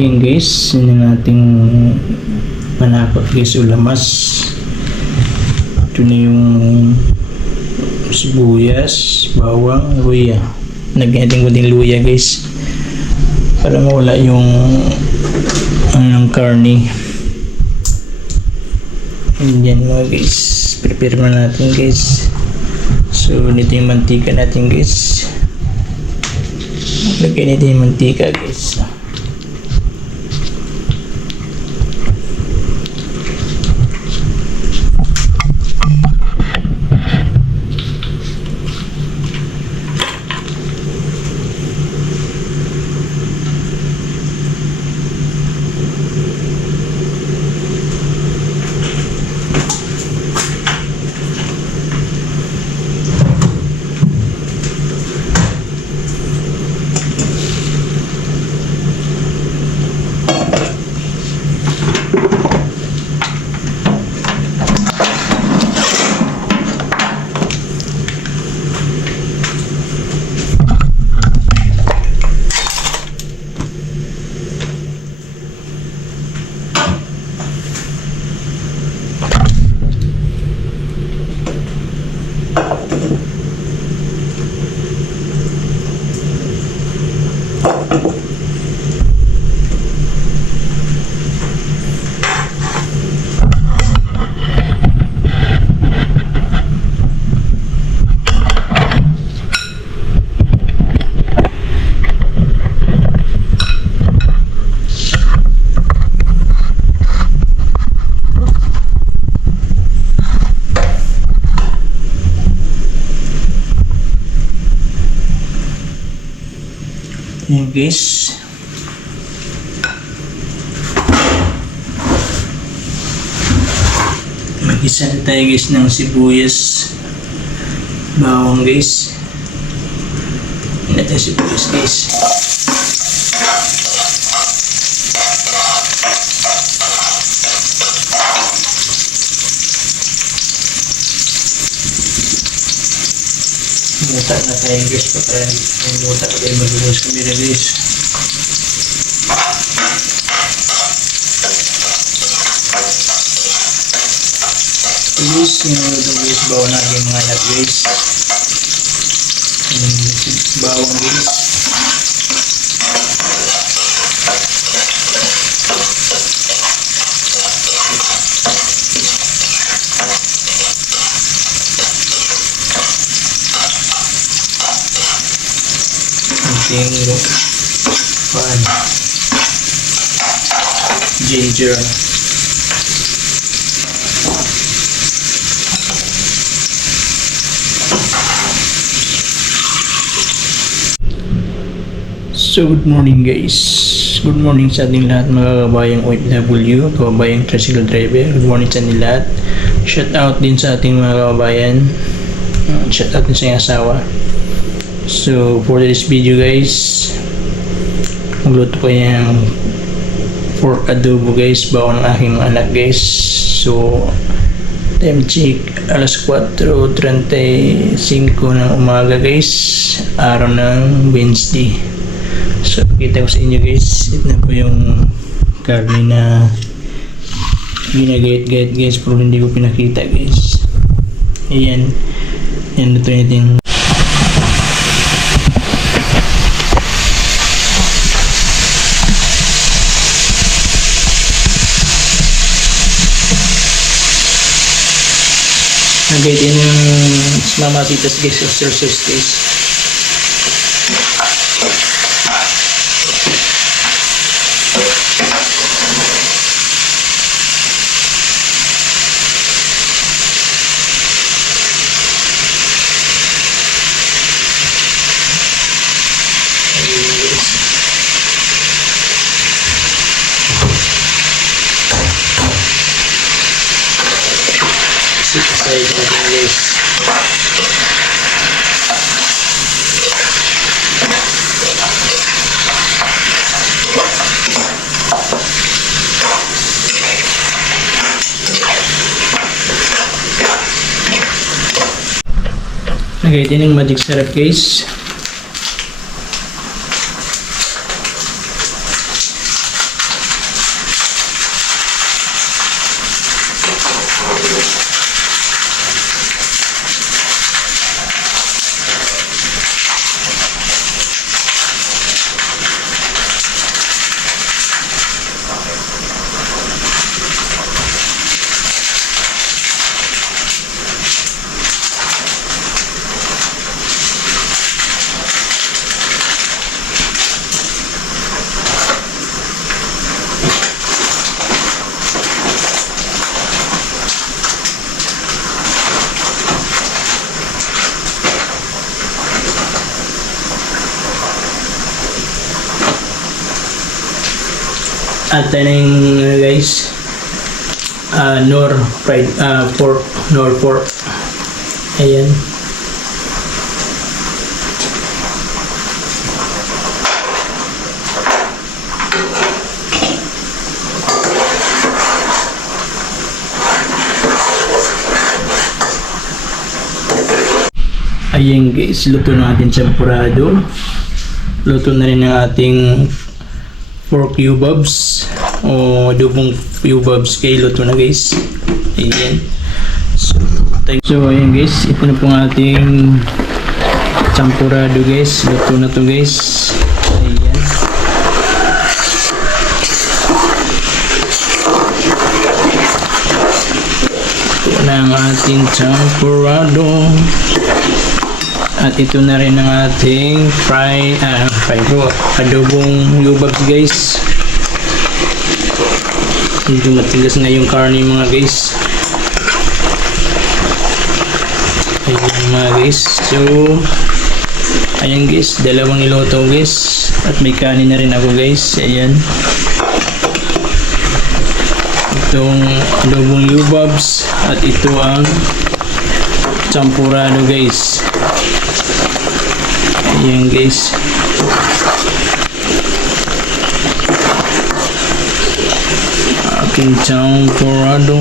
Ayan guys, yun ang ating manakot guys o lamas. Ito na yung sibuyas, bawang, luya. Nag-adding ko din luya guys para mawala yung ng karne. And yan mga guys, prepare na natin guys. So nito yung mantika natin guys. Lagyan natin yung mantika guys. Ayan guys, mag-isa na tayo guys ng sibuyas, bawang guys. Ayan natin sibuyas guys. Muta na tayo guys, para may muta na tayo magulos kami na guys. Guys, sinunod ang guys, bawang natin mga anak guys. Bawang guys. Pan, ginger, so good morning guys, good morning sa ating lahat mga kabayang OFW, kabayang tricycle driver. Good morning sa ating lahat. Shout out din sa ating mga kabayan, shout out din sa iyong asawa. So for this video guys, magluto ko yung pork adobo guys, baon ng aking mga anak guys. So time check, alas 4:35 ng umaga guys, araw ng Wednesday. So kita ko sa inyo guys, ito na po yung karne na ginagayat-gayat guys, pero hindi ko pinakita guys. Ayan, yan ito natin. Nagaytin yung mamatitas guys, o sauce guys. Side natin guys. Nagaytin yung magic syrup guys. At tayo na yung guys, nor fried pork, nor pork. Ayan. Ayan guys, luto na ating champurado. Luto na rin ang ating pork yubabs o adobong yubabs kay luto na guys. Ayan. So ayan guys, ito na po ang ating champurado guys. Luto na to guys. Ayan. Ito na ang ating champurado. At ito na rin ang ating adobong yubabs guys. Medyo matigas na yung karne mga guys. Ayan mga guys. So, ayan guys, dalawang niluto guys. At may kanin na rin ako guys. Ayan. Itong adobong yubabs. At ito ang champurado guys. Ayan guys. Aking champurado.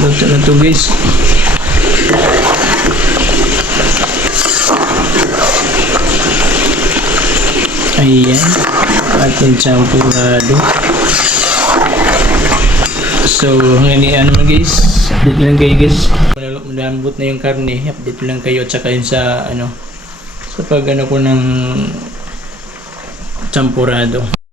Luto na to guys. Ayan. Ating champurado. So, hanggang naman guys, update lang kayo guys. Malambot na yung karne, update lang kayo at saka yun sa sa pag ko ng champurado.